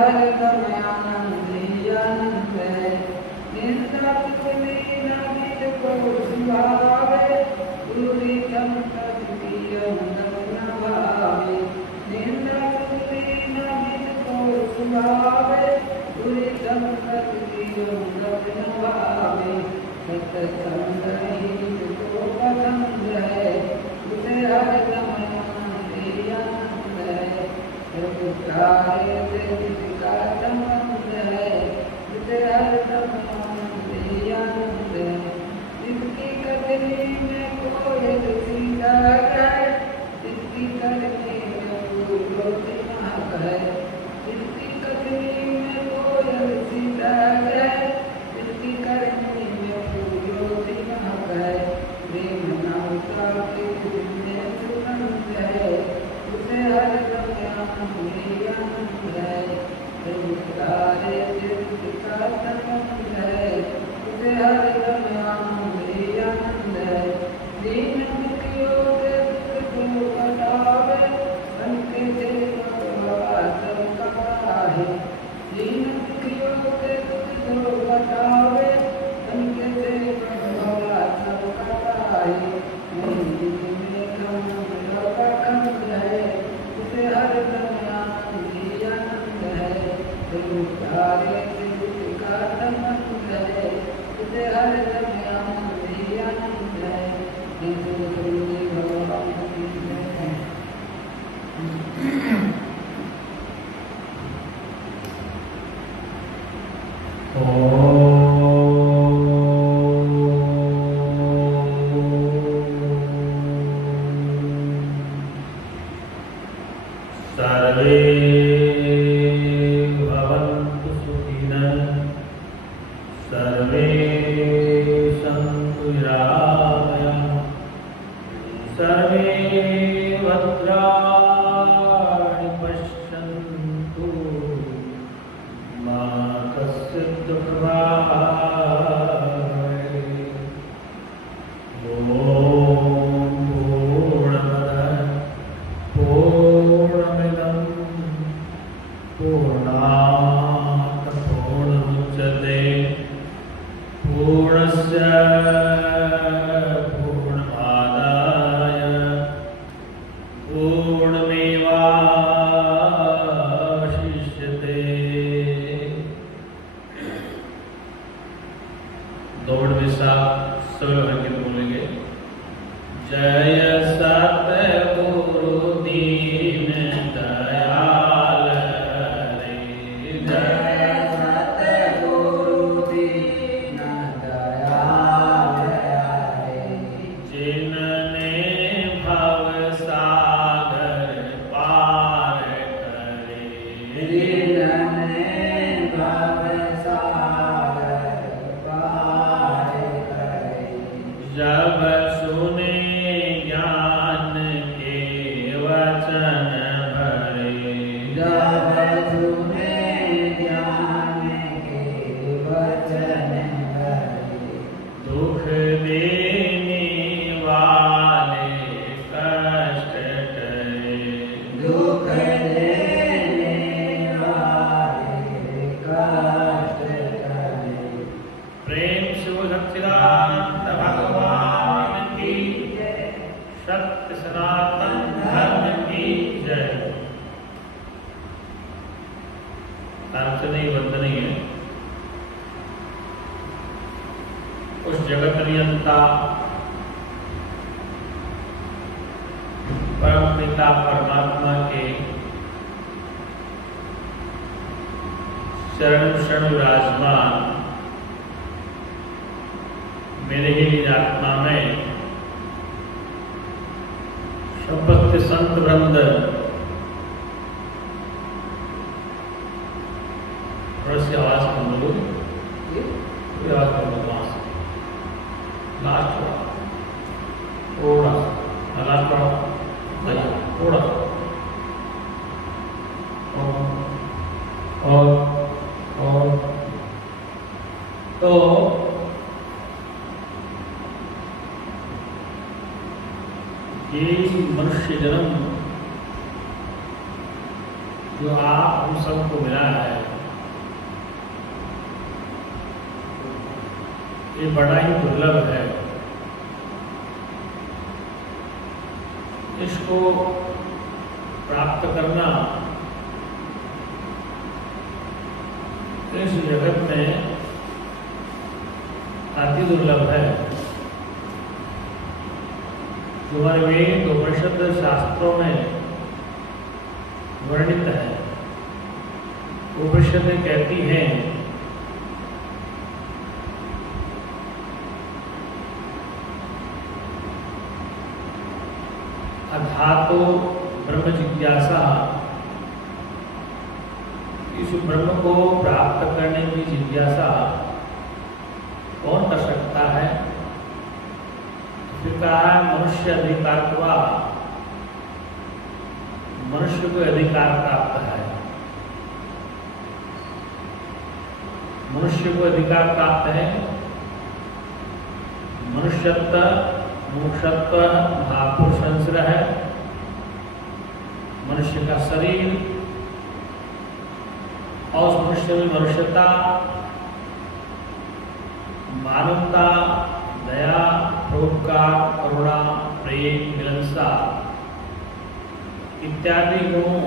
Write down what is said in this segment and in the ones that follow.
हरदम आनंद आनंद है। निंदा तुझे न गीत को सुहावे, पूरी संकट की अंदर न भावे। निंदा तुझे न गीत को सुहावे, पूरी संकट की अंदर न भावे। सत्संग ही तो पसंद है, तुझे हरदम आनंद आनंद है। पुकारे जिसका संबंध है, तुझे हरदम आनंद आनंद है। जिसकी कदमी में कोयल सीधा है, जिसकी कदमी में फूलों की महक है। जिसकी कदमी में कोयल सीधा है, जिसकी कदमी में फूलों की महक है। प्रेम नाविका के दिल में सुगंध है, तुझे हरदम आनंद आनंद है। पुकारे जिसका संबंध है, तुझे हरदम आनंद आनंद है। दीन दुखियों के दुख को हटावे, संके सेवक बाबा सबका है। दीन दुखियों के दुख को हटावे, संके सेवक बाबा सबका है। मेरी में कमल पखंड है, तुझे हरदम आनंद आनंद है। पुकारे जिसका संबंध है, तुझे हरदम आनंद आनंद है। भगवान की जय। सर्वे भवन्तु सुखिनः, सर्वे सन्तु निरामयाः, सर्वे भद्राणि पश्यन्तु, मा कश्चित् दुःखभाग्। ॐ पूर्णमदः पूर्णमिदं पूर्णात् पूर्णमुदच्यते, पूर्णस्य पूर्णमादाय पूर्णमेवावशिष्यते। 2 मिनट में सब लोग बोलेंगे। जय सतगुरु दीन दयाल रे, जय सतगुरु दीन दयाल रे। जिनने भव सागर पार करे, जिनने भव सागर पार करे। जब सुने ज्ञान के वचन भरे, जब सुने ज्ञान के वचन भरे। दुख देने वाले कष्ट टरे, दुख देने वाले कष्ट टरे। प्रेम शिव सच्चिदानंद भगवान की जय। सत्य सनातन धर्म की जय। सार्वजनिक वंदनीय उस जगत नियंता परम पिता परमात्मा के शरण शरण विराजमान मेरे ही निज आत्मा में समस्त संत वृंद, थोड़ी सी आवाज कम लो, थोड़ी आवाज कम लो, लास्ट थोड़ा लास्ट थोड़ा और तो ये मनुष्य जन्म जो आप हम सबको मिला है, ये बड़ा ही दुर्लभ है। इसको प्राप्त करना इस जगत में अति दुर्लभ है। जो हमारे वेद उपनिषद शास्त्रों में वर्णित है। उपनिषदें कहती हैं अथातो ब्रह्म जिज्ञासा, इस ब्रह्म को प्राप्त करने की जिज्ञासा कौन कर सकता है? फिर कहा मनुष्य अधिकार हुआ, मनुष्य को अधिकार प्राप्त है। मनुष्य को अधिकार प्राप्त है। मनुष्यत्व, मोक्षत्व, महापुरुष संश्रय है। मनुष्य का शरीर और उस मनुष्य में मनुष्यता, मानवता, दया, परोपकार, करुणा, प्रेम, मिलनसार इत्यादि गुणों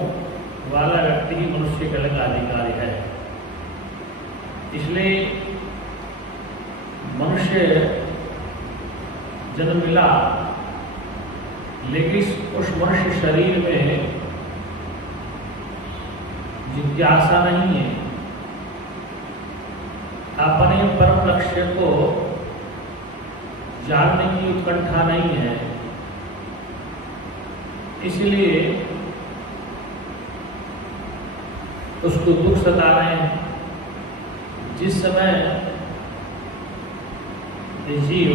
वाला व्यक्ति ही मनुष्य का अधिकारी है। इसलिए मनुष्य जन्म मिला, लेकिन उस मनुष्य शरीर में जिज्ञासा नहीं है, अपने परम लक्ष्य को जानने की उत्कंठा नहीं है। इसलिए उसको दुख सता रहे हैं। जिस समय जीव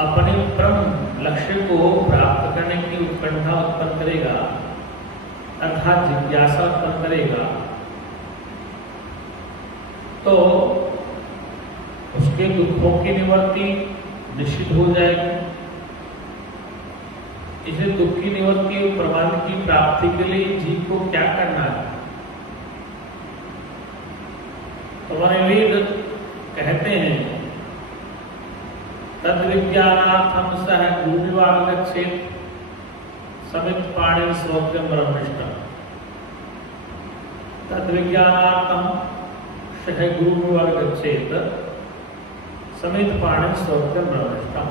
अपने परम लक्ष्य को प्राप्त करने की उत्कंठा उत्पन्न करेगा, अर्थात जिज्ञासा उत्पन्न करेगा, तो उसके दुखों की निवृत्ति निश्चित हो जाएगी। इसलिए दुख की निवृत्ति और परमात्मा की प्राप्ति के लिए जीव को क्या करना है? हमारे वेद कहते हैं तद विज्ञानार्थम सह गुरुविवाह गच्छेत् समित पाणि श्रोत्रम ब्रह्मनिष्ठा। तद विज्ञानार्थम सह गुरुविवाह गच्छेत् समित पाणि श्रोत्रम ब्रह्मनिष्ठा।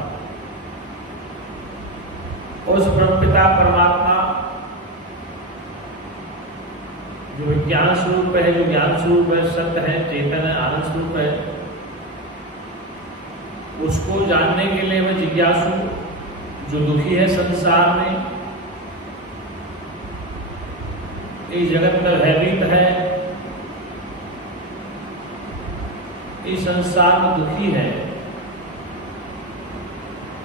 उस ब्रह्मपिता परमात्मा जो विज्ञान स्वरूप है, जो ज्ञान स्वरूप है, सत्य है, चेतन है, आनंद स्वरूप है, उसको जानने के लिए मैं जिज्ञासु, जो दुखी है संसार में, इस जगत में भयभीत है, इस संसार में दुखी है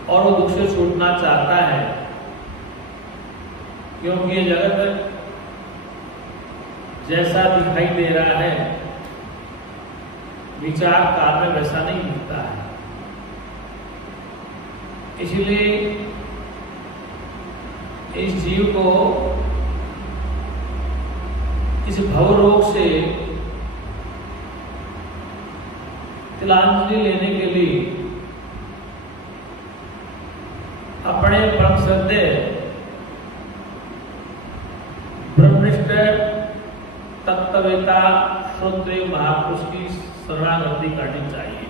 और वो दुख से छूटना चाहता है, क्योंकि ये जगत जैसा दिखाई दे रहा है विचार काल में वैसा नहीं दिखता है। इसलिए इस जीव को इस भवरोग से तिलांजलि लेने के लिए अपने परम श्रद्धेय ब्रह्मनिष्ठ तत्ववेता श्रोत्रिय महापुरुष की शरणागति करनी चाहिए।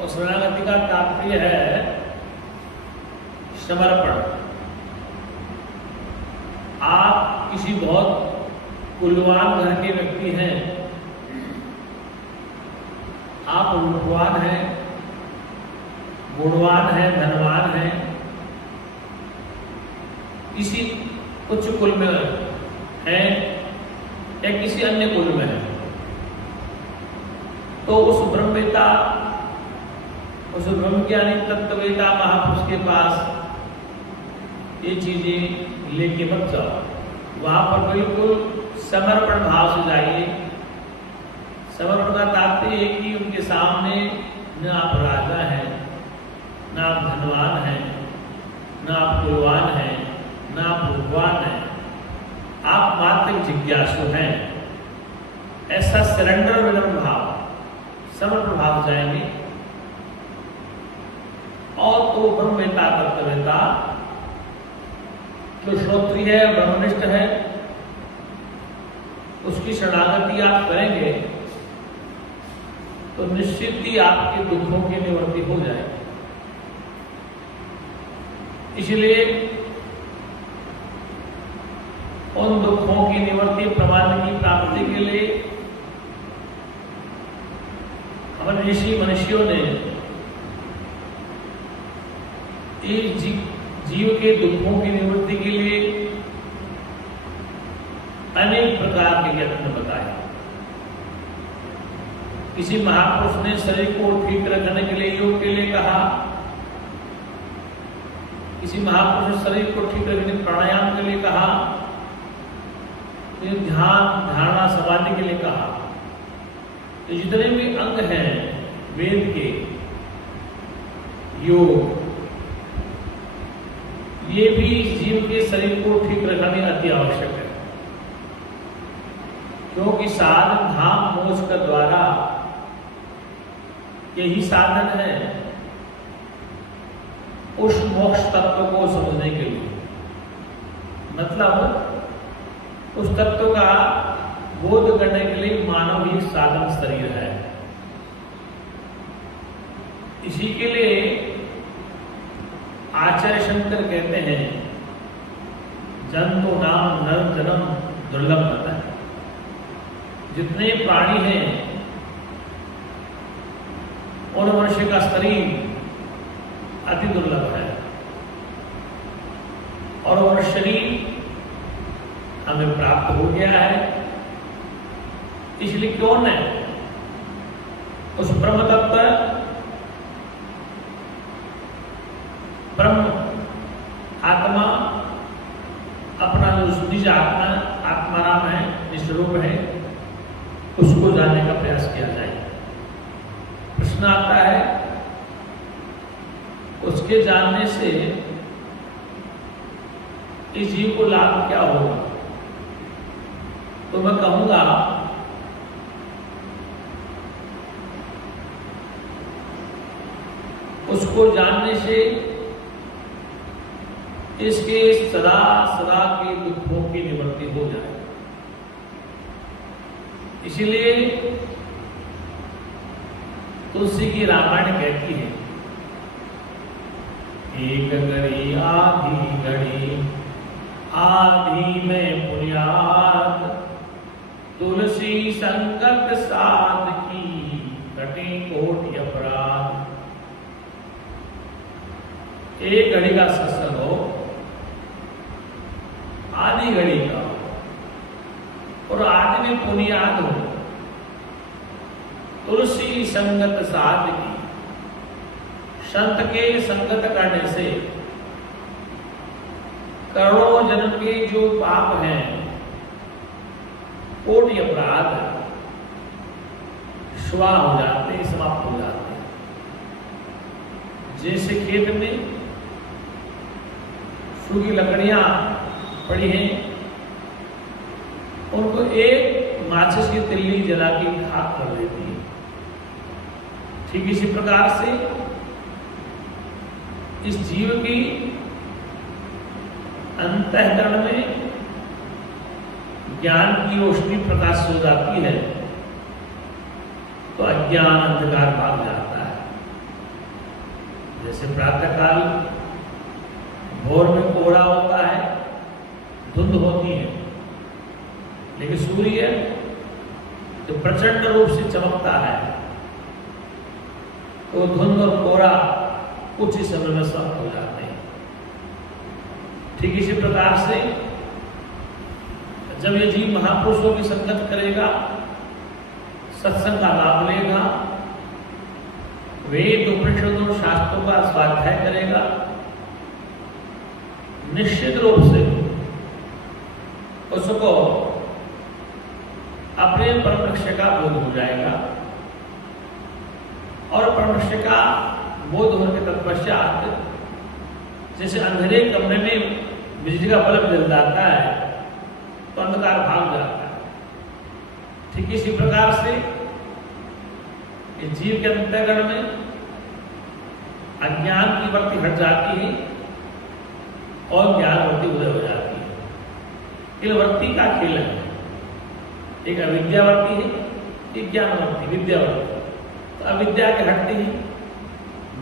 और शरणागति का तात्पर्य है समर्पण। आप किसी बहुत कुलवान घर के व्यक्ति हैं, आप रूपवान हैं, गुणवान हैं, धनवान हैं, किसी उच्च कुल में हैं या किसी अन्य कुल में है, तो उस ब्रह्मवेता, उस ब्रह्मज्ञानी तत्ववेता महापुरुष के पास ये चीजें लेके मत जाओ। वहां पर बिल्कुल समर्पण भाव से जाइए। समर्पण का तात्पर्य है कि उनके सामने न आप राजा हैं, न आप धनवान हैं, न आप कुलवान हैं, न आप रूपवान हैं, आप आप मात्र जिज्ञासु हैं, ऐसा सरेंडर विनम्र भाव, समर्पण भाव जाएंगे और तो ब्रह्मवेता कर्तव्यता जो श्रोत्रिय है, ब्रह्मनिष्ठ है, उसकी शरणागति आप करेंगे तो निश्चित ही आपके दुखों की निवृत्ति हो जाएगी। इसलिए उन दुखों की निवृत्ति, प्रमाण की प्राप्ति के लिए हमारे ऋषि मनुष्यों ने इस जीव के दुखों की निवृत्ति के लिए अनेक प्रकार के यत्न बताए। किसी महापुरुष ने शरीर को ठीक रखने के लिए योग के लिए कहा, किसी महापुरुष ने शरीर को ठीक रखने के लिए प्राणायाम के लिए कहा, ध्यान धारणा समाधि के लिए कहा। तो जितने भी अंग हैं वेद के, योग, ये भी जीव के शरीर को ठीक रखने अति आवश्यक है, क्योंकि साधन धाम मोक्ष का द्वारा यही साधन है उस मोक्ष तत्व को समझने के लिए। मतलब उस तत्व का बोध करने के लिए मानव ही साधन शरीर है। इसी के लिए आचार्य शंकर कहते हैं, जंतु नाम नर जन्म दुर्लभ होता है। जितने प्राणी हैं उन मनुष्य का शरीर अति दुर्लभ है, और वह शरीर हमें प्राप्त हो गया है। इसलिए क्यों न उस ब्रह्म तत्व, ब्रह्म आत्मा, अपना जो निज आत्माराम है, निष्ठरूप है, उसको जानने का प्रयास किया जाए। प्रश्न आता है, उसके जानने से इस जीव को लाभ क्या होगा? तो मैं कहूंगा उसको जानने से इसके सदा सदा के दुखों की निवृत्ति हो जाए। इसलिए तुलसी की रामायण कहती है, एक घड़ी आधी घड़ी आधी में पुण्यात, तुलसी संगत साध की कटे कोटि अपराध। एक घड़ी का सत्संग हो, आधी घड़ी का, और आधी में पुण्यात हो, तुलसी संगत साध की, संत के संगत करने से करोड़ों जन्म के जो पाप हैं, कोटि अपराध स्वाह हो जाते हैं, समाप्त हो जाते हैं। जैसे खेत में सूखी लकड़ियां पड़ी हैं, उनको एक माचिस की तिल्ली जला के खाक कर देती है। ठीक इसी प्रकार से इस जीव की अंतःकरण में ज्ञान की रोशनी प्रकाश हो जाती है तो अज्ञान अंधकार भाग जाता है। जैसे प्रातःकाल भोर में कोहरा होता है, धुंध होती है, लेकिन सूर्य जो प्रचंड रूप से चमकता है तो धुंध और कोहरा कुछ ही समय में समाप्त हो जाते हैं। ठीक इसी प्रकार से जब ये जीव महापुरुषों की संगत करेगा, सत्संग का लाभ लेगा, वेद उपनिषद और शास्त्रों का स्वाध्याय करेगा, निश्चित रूप से उसको अपने परम लक्ष्य का बोध हो जाएगा, और परम लक्ष्य का बोध होने के तत्पश्चात जैसे अंधेरे कमरे में बिजली का बल्ब जल जाता है तो अंधकार भाग जाता है। ठीक इसी प्रकार से इस जीव के अंतःकरण में अज्ञान की वृत्ति हट जाती है और ज्ञान वृत्ति उदय हो जाती है। इन वृत्ति का खेल है, एक अविद्यावृत्ति है, एक ज्ञानवृत्ति, विद्यावृत्ति। तो अविद्या के हटते ही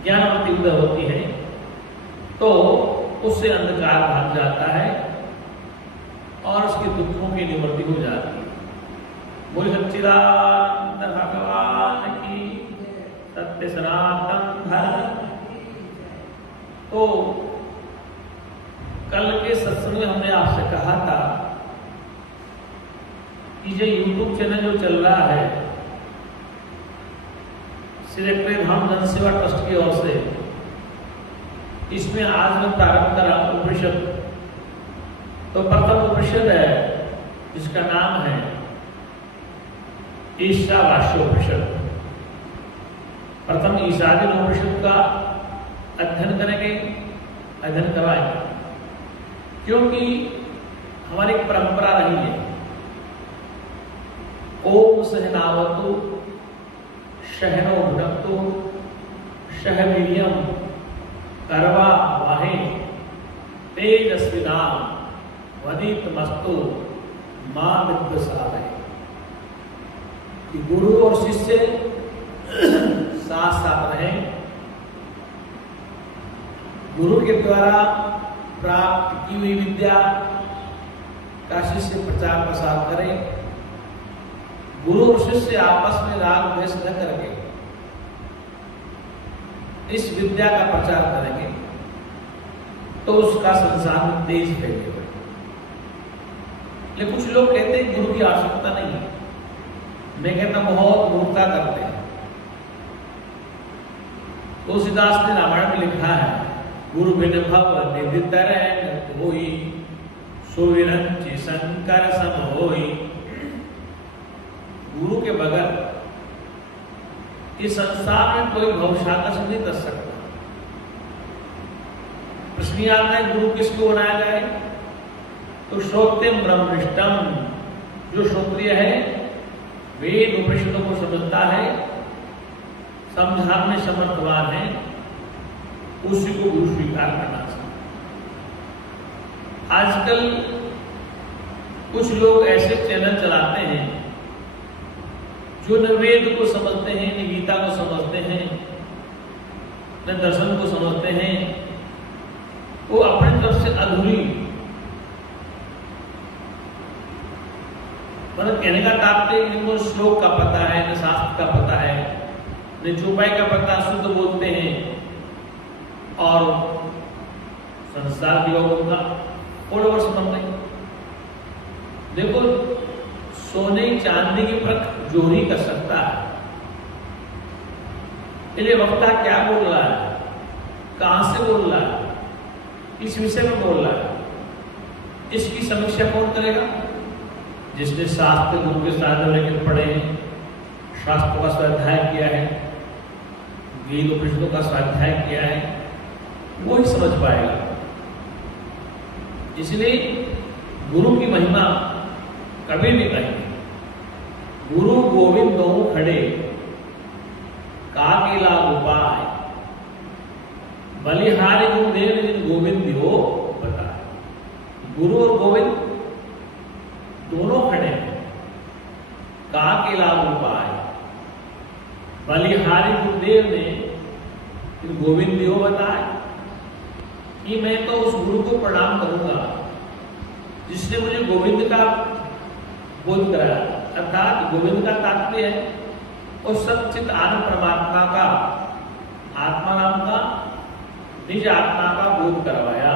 ज्ञानवृत्ति उदय होती है, तो उससे अंधकार भाग जाता है और उसके दुखों की निवृत्ति हो जाती है। बोल सच्चिदानंद भगवान की सत्य सनातन धर्म। तो कल के सत्संग में हमने आपसे कहा था कि जो YouTube चैनल जो चल रहा है श्री धाम जनसेवा ट्रस्ट की ओर से, इसमें आज मैं प्रारंभ करा उपनिषद। तो प्रथम उपनिषद है जिसका नाम है ईशावास्योपनिषद। प्रथम ईशावास्य उपनिषद का अध्ययन करेंगे, अध्ययन करवाएंगे, क्योंकि हमारी एक परंपरा रही है। ओम सहनावतु सहनो भुनक्तु सह वीर्यं कर्वा वाहे तेजस्विनाम वदीतमस्तु मां विद्वसादय। कि गुरु और शिष्य साथ साथ रहे, गुरु के द्वारा प्राप्त की हुई विद्या का शिष्य प्रचार प्रसार करे, गुरु और शिष्य आपस में राग द्वेष न करके इस विद्या का प्रचार करेंगे तो उसका संसार में तेज फैलेगा। लेकिन कुछ लोग कहते हैं गुरु की आवश्यकता नहीं है। मैं कहता बहुत मूर्खता करते हैं। तुलसीदास ने रामायण में लिखा है, गुरु बिन भव निधि तरह होई सुविरंचि शंकर सम होई। गुरु के बगैर इस संसार में कोई भवसागर से नहीं कर सकता। प्रश्न आता है गुरु किसको बनाया जाए? तो श्रोत्यम ब्रह्मनिष्ठम, जो श्रोत्रिय है, वेद उपनिषदों को समझता है, समझाने में समर्थवान है, उसी को गुरु स्वीकार करना चाहिए। आजकल कुछ लोग ऐसे चैनल चलाते हैं जो न वेद को समझते हैं, न गीता को समझते हैं, न दर्शन को समझते हैं। वो अपनी तरफ से अधूरी, मतलब कहने का तात्पर्य इनको श्लोक का पता है, न शास्त्र का पता है, न चौपाई का पता, शुद्ध बोलते हैं और संसार की लोगों का फॉलोअर समझ नहीं। देखो, सोने चांदी की परख जोरी कर सकता है। इसलिए वक्ता क्या बोल रहा है, कहां से बोल रहा है, किस विषय में बोल रहा है, इसकी समीक्षा कौन करेगा? जिसने शास्त्र गुरु के साथ लेकर पढ़े हैं, शास्त्र का स्वाध्याय किया है, वेद उपनिषदों का स्वाध्याय किया है, वो ही समझ पाएगा। इसलिए गुरु की महिमा कभी नहीं कहेंगे। गुरु गोविंद दोनों खड़े, काकेला उपाय, बलिहारी गुरुदेव जिन गोविंद हो बताए। गुरु और गोविंद दोनों खड़े हैं, काकेला उपाय, बलिहारी गुरुदेव ने गोविंद हो बताए कि मैं तो उस गुरु को प्रणाम करूंगा जिसने मुझे गोविंद का बोध कराया। अर्थात गोविंद का तात्पर्य है उस सच्चित आनंद परमात्मा का, आत्मा नाम का, निज आत्मा का बोध करवाया।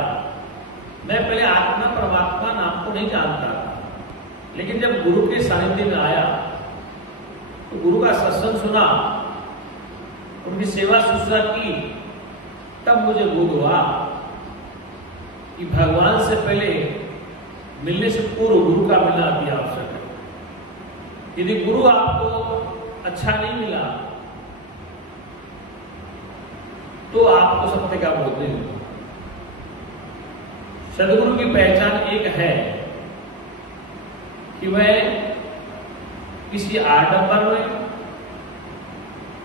मैं पहले आत्मा परमात्मा नाम को नहीं जानता था, लेकिन जब गुरु के सानिध्य में आया तो गुरु का सत्संग सुना, उनकी सेवा शुश्रूषा की, तब मुझे बोध हुआ कि भगवान से पहले मिलने से पूर्व गुरु का मिलना अति आवश्यक है। यदि गुरु आपको अच्छा नहीं मिला तो आपको सत्य का बोध नहीं होगा। सदगुरु की पहचान एक है कि वह किसी आडंबर में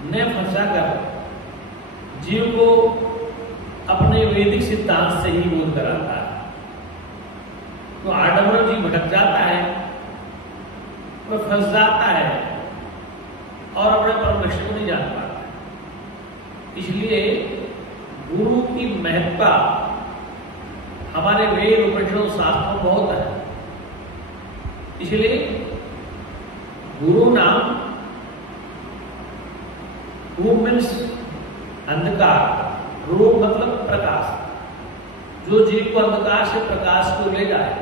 न फंसाकर जीव को अपने वैदिक सिद्धांत से ही बोध कराता है। तो आडंबर जीव भटक जाता है, वह फंस जाता है और अपने परम लक्ष्य को नहीं जान पाता। इसलिए गुरु की महत्ता हमारे वेद उपनिषदों शास्त्रों में बहुत है। इसलिए गुरु नाम रूप मीन्स अंधकार, रूप मतलब प्रकाश, जो जीव को अंधकार से प्रकाश को ले जाए,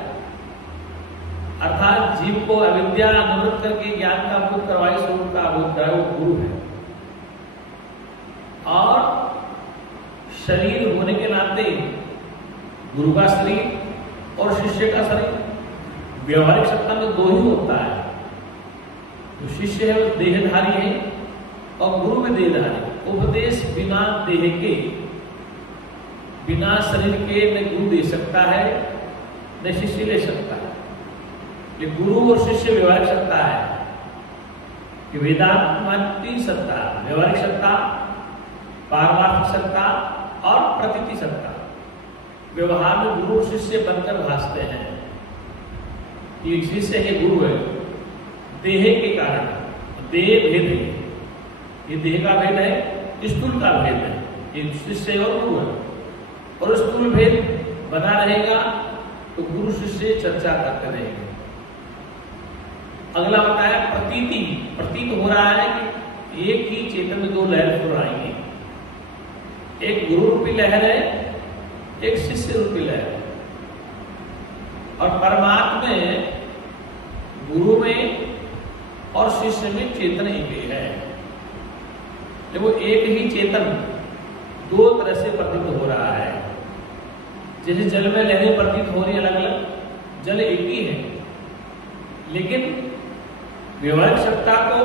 अर्थात जीव को अविद्या निवृत्त करके ज्ञान का बोध करवाए, स्वरूप का बोध कराए, वो गुरु है। और शरीर होने के नाते गुरु का शरीर और शिष्य का शरीर व्यवहारिक सत्ता में दो ही होता है। जो शिष्य है वो देहधारी है और गुरु में देहधारी। उपदेश बिना देह के, बिना शरीर के न गुरु दे सकता है न शिष्य ले सकता है। ये गुरु और शिष्य व्यवहारिक सत्ता है कि वेदांत में तीन सत्ता, व्यवहारिक सत्ता, पारमार्थिक सत्ता और प्रतीति सत्ता। व्यवहार में गुरु शिष्य बनकर भासते हैं। ये शिष्य है, गुरु है, देह के कारण, देह भेद है, ये देह का भेद है, स्थूल का भेद है, ये शिष्य और गुरु है। और स्थूल भेद बना रहेगा तो गुरु शिष्य चर्चा करते रहेंगे। अगला बताया प्रतीति। प्रतीत हो रहा है कि एक ही चेतन में दो लहर फुराएंगी, एक गुरु रूपी लहर है, एक शिष्य रूपी लहर। और परमात्मा में, गुरु में और शिष्य में चेतन एक है। जब वो एक ही चेतन दो तरह से प्रतीत हो रहा है, जैसे जल में लहरें प्रतीत हो रही अलग अलग, जल एक ही है, लेकिन व्यवहारिक सत्ता को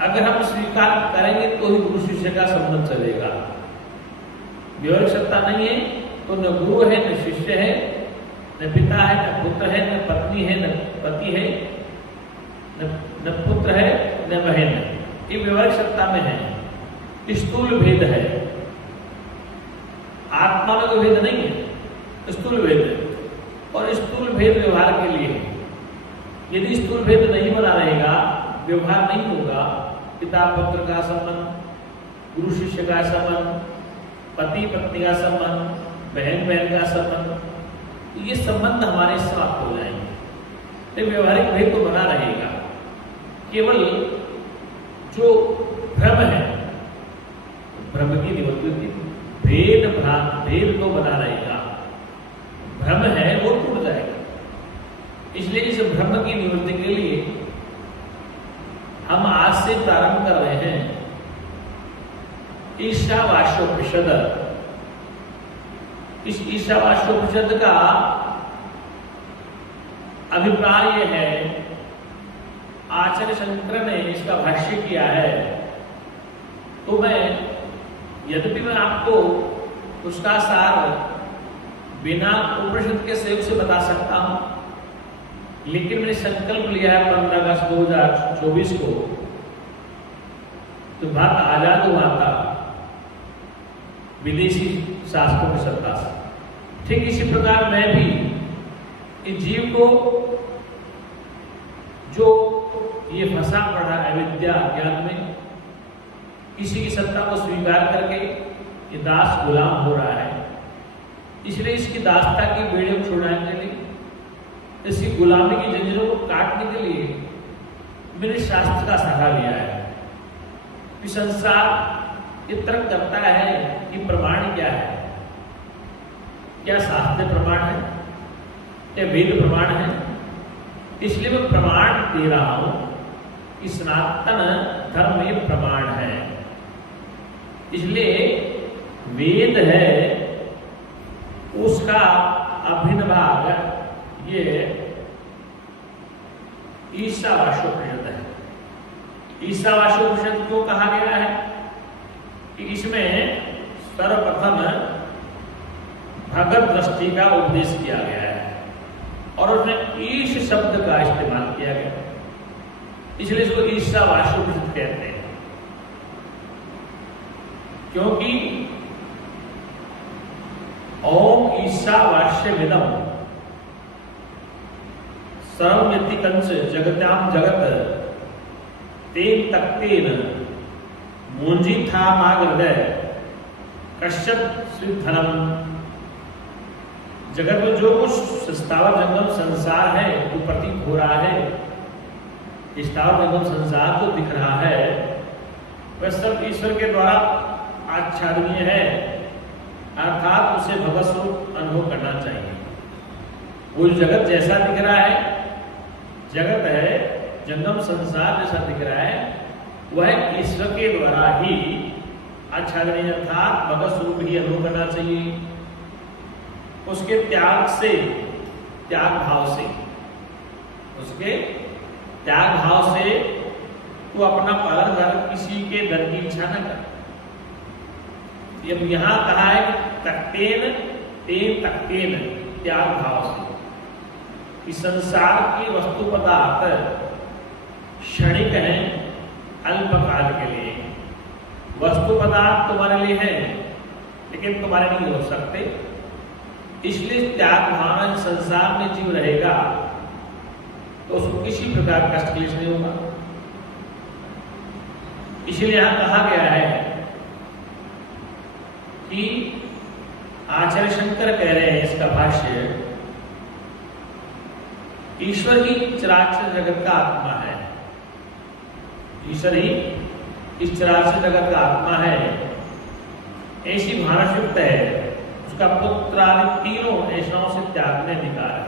अगर हम स्वीकार करेंगे तो ही गुरु शिष्य का संबंध चलेगा। व्यवहारिक सत्ता नहीं है तो न गुरु है, न शिष्य है, न पिता है, न पुत्र है, न पत्नी है, न पति है, न पुत्र है, न बहन है। ये व्यवहारिक सत्ता में है। स्थूल भेद है, आत्मा में कोई भेद नहीं है, स्थूल भेद है। और स्थूल भेद व्यवहार के लिए है। यदि स्थूल भेद नहीं बना रहेगा, व्यवहार नहीं होगा, पिता पुत्र का संबंध, गुरु शिष्य का संबंध, पति पत्नी का संबंध, बहन बहन का संबंध, तो ये संबंध हमारे समाप्त हो जाएंगे। तो व्यवहारिक भेद तो बना रहेगा। केवल जो भ्रम है, भ्रम की निवृत्ति, भेद तो बना रहेगा, भ्रम है वो टूट जाएगा। इसलिए इस भ्रम की निवृत्ति के लिए हम आज से प्रारंभ कर रहे हैं ईशावास्योपनिषद। इस ईशावास्योपनिषद का अभिप्राय यह है, आचार्य शंकर ने इसका भाष्य किया है, तो यद्यपि मैं आपको उसका सार बिना उपनिषद के सहयोग से बता सकता हूं, लेकिन मैंने संकल्प लिया है 15 अगस्त 2024 को, तो भारत आजाद हुआ था विदेशी शासकों की सत्ता से। ठीक इसी प्रकार मैं भी इस जीव को जो ये फंसा पड़ा अविद्या ज्ञान में, किसी की सत्ता को स्वीकार करके ये दास गुलाम हो रहा है, इसलिए इसकी दासता की बेड़े को छुड़ाने के लिए, इसकी गुलामी की जंजीरों को काटने के लिए मैंने शास्त्र का सहारा लिया है। कि संसार ये तर्क करता है कि प्रमाण क्या है, क्या शास्त्र प्रमाण है, क्या वेद प्रमाण है। इसलिए मैं प्रमाण दे रहा हूं कि सनातन धर्म में प्रमाण है। इसलिए वेद है, उसका अभिन्न भाग ये ईशावास्योपनिषद है। ईशावास्योपनिषद क्यों कहा गया है कि इसमें सर्वप्रथम भगत दृष्टि का उपदेश किया गया है। और उसमें ईश शब्द का इस्तेमाल किया गया, इसलिए इसको ईशावास्य उपनिषद कहते हैं। क्योंकि ओम ईशावास्यमिदं सर्वमितिकंच जगत्याम जगत तेन तक्तेन मूंजी था मागृदय कश्यप स्विधनम। जगत में जो कुछ स्थावर जंगम संसार है वो प्रतीत हो रहा है, स्थावर जंगम संसार तो दिख रहा है, वह सब ईश्वर के द्वारा आच्छादनीय है, अर्थात उसे भगवत स्वरूप अनुभव करना चाहिए। वो जगत जैसा दिख रहा है, जगत है जंगम संसार जैसा दिख रहा है, वह ईश्वर के द्वारा ही आच्छादनीय अर्थात भगवत स्वरूप ही अनुभव करना चाहिए। उसके त्याग से, त्याग भाव से, उसके त्याग भाव से तू अपना पालन कर, किसी के धन की इच्छा न कर। अब यहां कहा है तक्तेन तेन तक्तेन, त्याग भाव से। इस संसार की वस्तु पदार्थ क्षणिक है, अल्पकाल के लिए। वस्तु पदार्थ तुम्हारे लिए है लेकिन तुम्हारे नहीं हो सकते, इसलिए त्याग भावना संसार में जीव रहेगा तो उसको किसी प्रकार कष्ट क्लेश नहीं होगा। इसलिए यहां कहा गया है कि आचार्य शंकर कह रहे हैं इसका भाष्य, ईश्वर ही चराचर जगत का आत्मा है। ईश्वर ही इस चराचर जगत का आत्मा है, ऐसी भावना युक्त है। उसका पुत्र आदि तीनों ऐसाओं से त्याग में अधिकार है।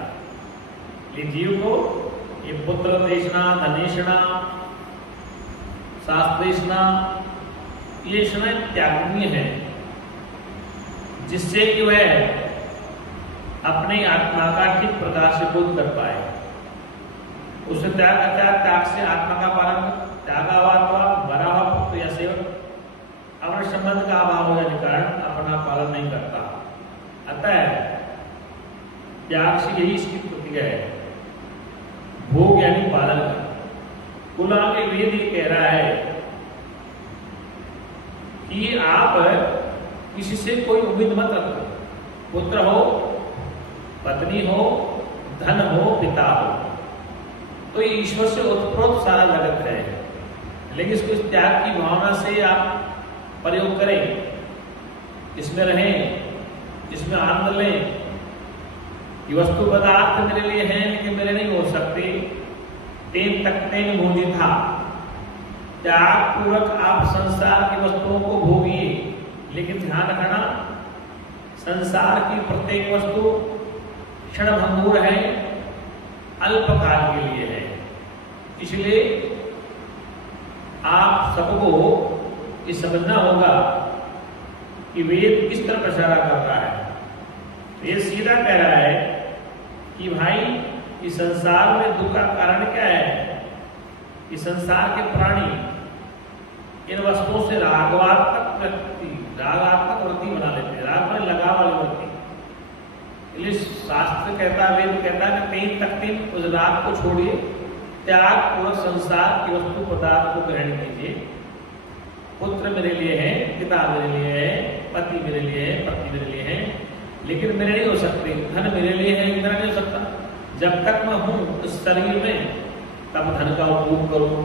ये जीव को ये पुत्र देशना, धनेशना, शास्त्रेशना, ये समय त्यागनीय है, जिससे कि वह अपनी आत्मा का ठीक प्रकार से बोध कर पाए। उसे त्याग करता है, त्याग से आत्मा का पालन, त्यागावात्वा भरा हुआ पुत्र या सेवक अपने संबंध का अभाव होने के कारण अपना पालन नहीं करता। अतः त्याग से यही इसकी प्रतिज्ञा है, भोग यानी पालन कर। कुल आगे वेद ये कह रहा है कि आप किसी से कोई उम्मीद मत रखो, पुत्र हो, पत्नी हो, धन हो, पिता हो, तो ये ईश्वर से उत्प्रोत सारा जगत है। लेकिन इसको इस त्याग की भावना से आप प्रयोग करें, इसमें रहें, इसमें आनंद लें। ये वस्तु पदार्थ मेरे लिए हैं लेकिन मेरे नहीं हो सकते, तेन तक्तेन मूंजी था। त्याग पूर्वक आप संसार की वस्तुओं को भोगिए, लेकिन ध्यान रखना संसार की प्रत्येक वस्तु क्षणभंगुर है, अल्पकाल के लिए है। इसलिए आप सबको ये समझना होगा कि वेद किस तरह प्रचार कर रहा है। वेद सीधा कह रहा है कि भाई इस संसार में दुख का कारण क्या है। इस संसार के प्राणी इन वस्तुओं से रागात्मक वृत्ति बना लेते हैं, राग में लगाव वाली वृत्ति। इसलिए शास्त्र कहता है, वेद कहता है कि तेन तक्तेन, उस राग को छोड़िए, त्याग पूर्वक संसार की वस्तु पदार्थ को ग्रहण कीजिए। पुत्र मेरे लिए है, पिता मेरे लिए है, पति मेरे लिए है, पत्नी मेरे लिए है, लेकिन मेरे नहीं हो सकते। धन मेरे लिए है, मेरा नहीं हो सकता। जब तक मैं हूं इस शरीर में तब धन का उपयोग करूं,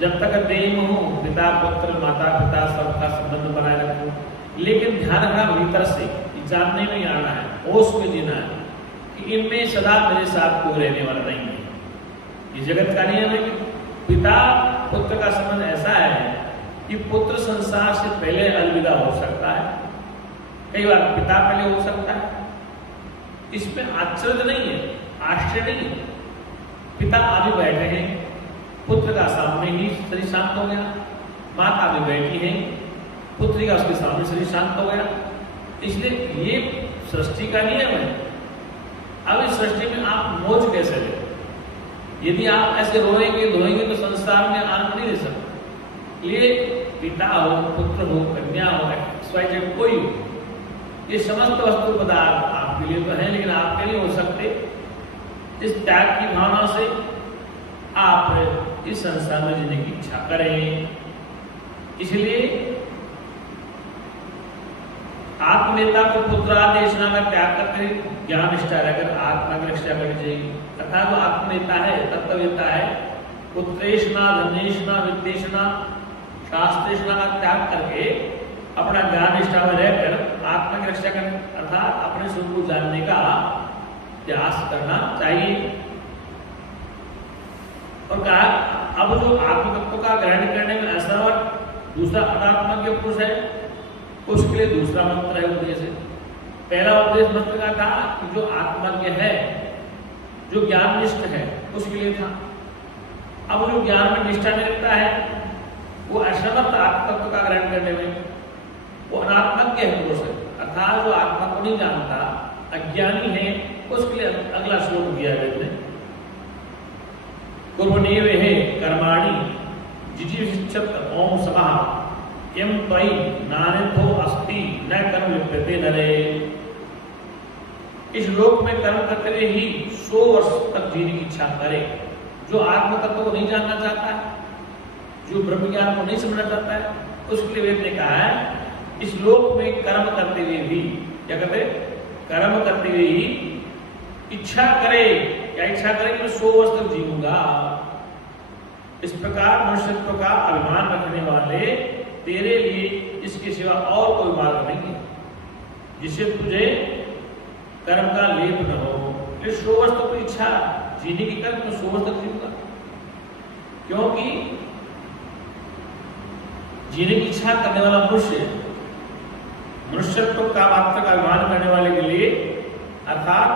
जब तक देह में हूं पिता पुत्र माता पिता सबका संबंध बनाए रखूं। लेकिन ध्यान रखना भीतर से, जानने में आना है, होश में जीना है कि इनमें सदा मेरे साथ कोई रहने वाला नहीं है। ये जगत का नियम है कि पिता पुत्र का संबंध ऐसा है कि पुत्र संसार से पहले अलविदा हो सकता है, कई बार पिता पहले हो सकता है। इसमें आश्चर्य नहीं है, आश्चर्य नहीं है। पिता अभी बैठे हैं, पुत्र का सामने ही शरीर शांत हो गया, माता भी बैठी है, पुत्री का उसके सामने शरीर शांत हो गया। इसलिए ये सृष्टि का नियम है। अब इस सृष्टि में आप मौज कैसे ले? यदि आप ऐसे रोएंगे धोएंगे तो संसार में आनंद नहीं ले सकते। ये पिता हो, पुत्र हो, कन्या हो, XYZ कोई हो, ये समस्त वस्तु पदार्थ आपके लिए तो है लेकिन आपके नहीं हो सकते। इस त्याग की भावना से आप इस संसार में जीने की इच्छा करें। इसलिए आत्मेता को पुत्रादेशना का त्याग करके ज्ञान निष्ठा रहकर आत्मा की रक्षा करनी चाहिए। अर्थात जो आत्मेता है, तत्ववेता है, पुत्रेशना, धनेशना, विद्वेषणा, शास्त्रेशना का त्याग करके अपना ज्ञान निष्ठा में रहकर आत्मा की रक्षा करने अर्थात अपने स्वरूप को जानने का प्रयास करना चाहिए। और कहा अब जो आत्म तत्व का ग्रहण करने में असमर्थ दूसरा अनात्मा के पुरुष है, उसके लिए दूसरा मंत्र है उपदेश है। पहला उपदेश मंत्र का था कि जो आत्मज्ञ है, जो ज्ञान निष्ठ है, उसके लिए था। अब जो ज्ञान में निष्ठा नहीं रखता है, वो असमर्थ आत्म तत्व का ग्रहण करने में, वो अनात्मज्ञ है पुरुष है। अर्थात जो आत्मा को नहीं जानता, अज्ञानी है, उसके लिए अगला श्लोक दिया वेद ने, कुर्वनेव हे कर्माणि जिजीविषत् ओम समः यम त्वयि नानिथो अस्ति न कर्म लिप्यते नरे। इस लोक में कर्म करते हुए ही 100 वर्ष तक जीने की इच्छा करे। जो आत्म तत्व को नहीं जानना चाहता है, जो ब्रह्म ज्ञान को नहीं समझना चाहता है, उसके लिए वेद ने कहा है इस लोक में कर्म करते हुए भी, क्या करते, कर्म करते हुए ही इच्छा करे, क्या इच्छा करे कि मैं 100 वर्ष तक जीऊंगा। इस प्रकार मनुष्यत्व का अभिमान रखने वाले तेरे लिए इसके सिवा और कोई मार्ग नहीं है जिससे तुझे कर्म का लेप न हो। फिर 100 वर्ष तक तो इच्छा जीने की कर, मैं 100 वर्ष तक जीऊंगा, क्योंकि जीने की इच्छा करने वाला मनुष्य, मनुष्यत्व का मात्र का अभिमान करने वाले के लिए अर्थात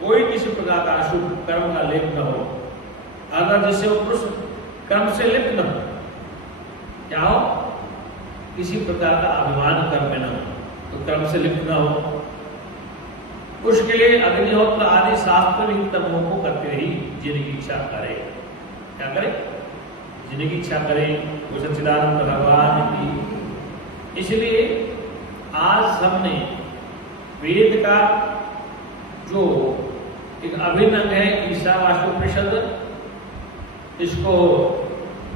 कोई किसी प्रकार का अशुभ कर्म का लेप न हो, अगर जिससे वो पुरुष कर्म से लिप्त न हो, क्या हो, किसी प्रकार का अभिमान कर्म में न हो, तो कर्म से लिप्त न हो, उसके लिए अग्निहोत्र आदि शास्त्र विहित कर्मों को करते ही जीने की इच्छा करे। क्या करे, जीने की इच्छा करे, वो सच्चिदानंद भगवान की। इसलिए आज हमने वेद का जो एक अभिन्न अंग है ईशावास्योपनिषद, इसको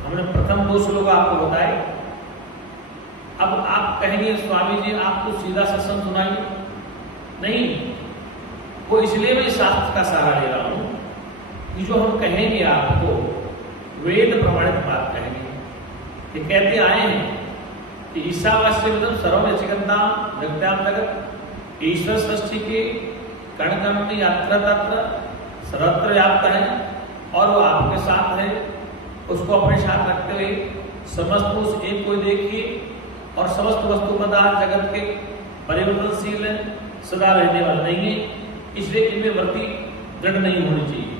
हमने प्रथम 2 श्लोक आपको बताए। अब आप कहेंगे स्वामी जी आप तो सीधा सत्संग सुनाइए, नहीं, वो इसलिए मैं शास्त्र का सहारा ले रहा हूं कि जो हम कहेंगे आपको वेद प्रमाणित बात कहेंगे। ये कहते आए हैं कि ईशावास्यमिदं सर्वं यच्चिकन्तां जगत्यां जगत्, ईश्वर सृष्टि के कण कण में यत्र तत्र सर्वत्र व्याप्त है और वो आपके साथ है। उसको अपने साथ रखते हुए समस्त उस एक को देखिए और समस्त वस्तु पदार्थ जगत के परिवर्तनशील है, सदा रहने वाला नहीं है, इसलिए इनमें वृत्ति दृढ़ नहीं होनी चाहिए।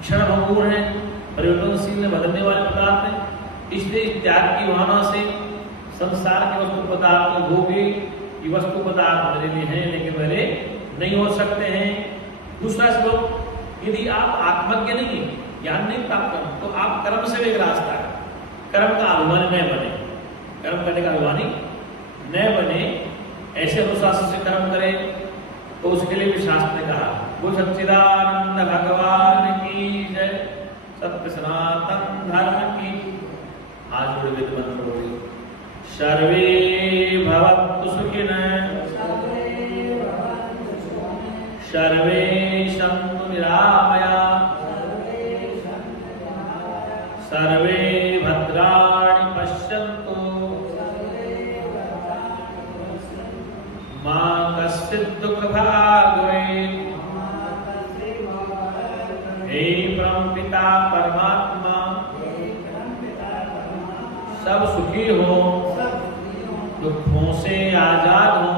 क्षण भंगुर है, परिवर्तनशील है, बदलने वाले पदार्थ है, इसलिए इस त्याग की भावना से संसार के वस्तु पदार्थ को भोगे, ये वस्तु पदार्थ मेरे लिए हैं लेकिन मेरे नहीं हो सकते हैं। दूसरा श्लोक, यदि आप आत्मज्ञ नहीं, ज्ञान नहीं प्राप्त करें, तो आप कर्म से एक रास्ता है, कर्म का अभिमानी न बने, कर्म करने का अभिमानी न बने, ऐसे अनुशासन से कर्म करें। तो उसके लिए भी शास्त्र ने कहा, वो सच्चिदानंद भगवान की जय, सत्य सनातन धर्म की। आज बड़े वेद मंत्र बोलिए, सर्वे भवन्तु सुखिनः, सर्वे सन्तु निरामयाः, सर्वे भद्राणि पश्यन्तु, मा कश्चित् दुःखभाग् भवेत्। हे परमपिता परमात्मा, सब सुखी हो, दुखों से आजाद हो,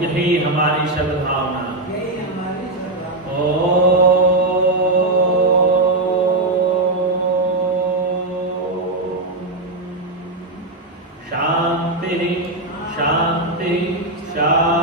यही हमारी सद्भावना। शांति शांति शांति।